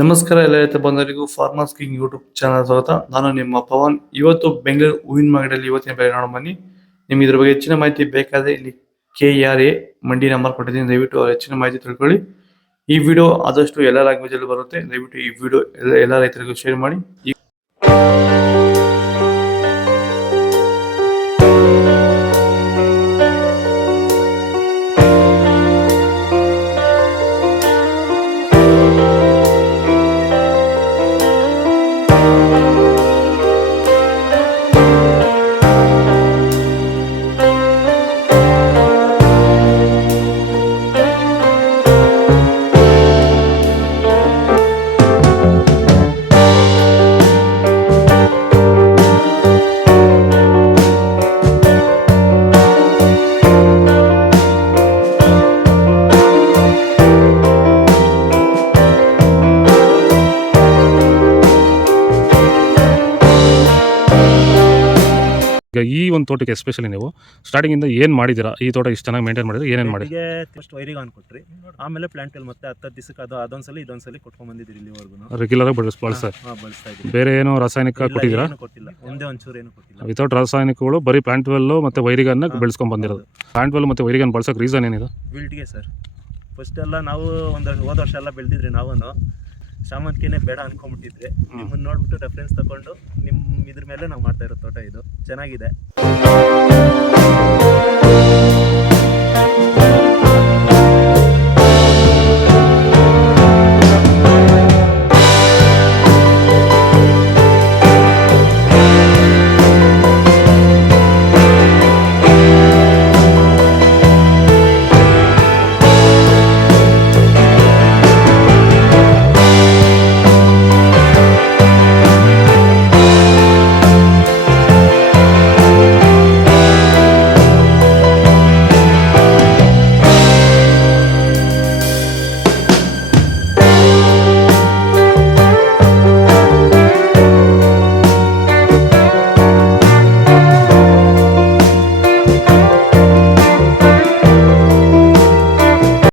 ನಮಸ್ಕಾರ ಎಲ್ಲ ರೈತ ಬಂಧುಗಳಿಗೂ ಫಾರ್ಮರ್ಸ್ ಕಿಂಗ್ ಯೂಟ್ಯೂಬ್ ಚಾನಲ್ ಸ್ವಾಗತ. ನಾನು ನಿಮ್ಮ ಪವನ್. ಇವತ್ತು ಬೆಂಗಳೂರು ಹೂವಿನ ಮಾರ್ಕೆಟಲ್ಲಿ ಇವತ್ತಿನ ಬೆಲೆ ನೋಡೋಣ ಬನ್ನಿ. ನಿಮ್ಗೆ ಇದ್ರ ಬಗ್ಗೆ ಹೆಚ್ಚಿನ ಮಾಹಿತಿ ಬೇಕಾದ್ರೆ ಇಲ್ಲಿ KRA ಮಂಡಿ ನಂಬರ್ ಕೊಟ್ಟಿದ್ದೀನಿ, ದಯವಿಟ್ಟು ಹೆಚ್ಚಿನ ಮಾಹಿತಿ ತಿಳ್ಕೊಳ್ಳಿ. ಈ ವಿಡಿಯೋ ಆದಷ್ಟು ಎಲ್ಲ ಲ್ಯಾಂಗ್ವೇಜ್ ಅಲ್ಲಿ ಬರುತ್ತೆ, ದಯವಿಟ್ಟು ಈ ವಿಡಿಯೋ ಎಲ್ಲ ರೈತರಿಗೂ ಶೇರ್ ಮಾಡಿ. ಈಗ ಈ ಒಂದು ತೋಟಕ್ಕೆ ಎಸ್ಪೆಷಲಿ ನೀವು ಸ್ಟಾರ್ಟಿಂಗ್ ಇಂದ ಏನು ಮಾಡಿದ್ದೀರಾ? ಈ ತೋಟ ಇಷ್ಟು ಚೆನ್ನಾಗಿ ಮೇಂಟೈನ್ ಮಾಡಿದ್ರೆ ಏನೇನು ಮಾಡಿ? ಫಸ್ಟ್ ವೈರಿಗೆ ಆನ್ ಕೊಟ್ರಿ, ಆಮೇಲೆ ಪ್ಲಾಂಟ್ ಅಲ್ಲಿ ಮತ್ತೆ 10 ದಿವಸಕ್ಕೆ ಅದೊಂದ್ಸಲಿ ಇದೊಂದ್ಸಲಿ ಕೊಟ್ಕೊಂಡ್ ಬಂದಿದ್ದೀರಿ ಇಲ್ಲಿವರೆಗೂ. ರೆಗ್ಯುಲರ್ ಆಗಿ ಬಳಸ್ತಾ ಇದ್ದೀವಿ. ಬೇರೆ ಏನು ರಾಸಾಯನಿಕ ಕೊಟ್ಟಿದ್ದೀರಾ? ಕೊಟ್ಟಿಲ್ಲ, ಒಂದೇ ಒಂಚೂರು ಏನು ಕೊಟ್ಟಿಲ್ಲ. ವಿತೌಟ್ ರಾಸಾಯನಿಕಗಳು ಬರೀ ಪ್ಲಾಂಟ್ ವೆಲ್ಲು ಮತ್ತು ವೈರಿಗನ್ನ ಬೆಳೆಸ್ಕೊಂಡು ಬಂದಿರೋದು. ಪ್ಲಾಂಟ್ ವೆಲ್ ಮತ್ತು ವೈರಿಗನ್ ಬಳಸೋಕೆ ರೀಸನ್ ಏನಿದೆ? ವಿಲ್ಟ್ಗೆ ಸರ್. ಫಸ್ಟ್ ಎಲ್ಲ ನಾವು ಹೋದ ವರ್ಷ ಎಲ್ಲ ಬೆಳೆದಿದ್ರಿ, ನಾವು ಶಾಮಂತಿಗೆನೇ ಬೇಡ ಅನ್ಕೊಂಡ್ಬಿಟ್ಟಿದ್ರಿ. ನಿಮ್ಮನ್ನ ನೋಡ್ಬಿಟ್ಟು ರೆಫರೆನ್ಸ್ ತಗೊಂಡು ನಿಮ್ಮ ಇದ್ರ ಮೇಲೆ ನಾವು ಮಾಡ್ತಾ ಇರೋ ತೋಟ ಇದು ಚೆನ್ನಾಗಿದೆ.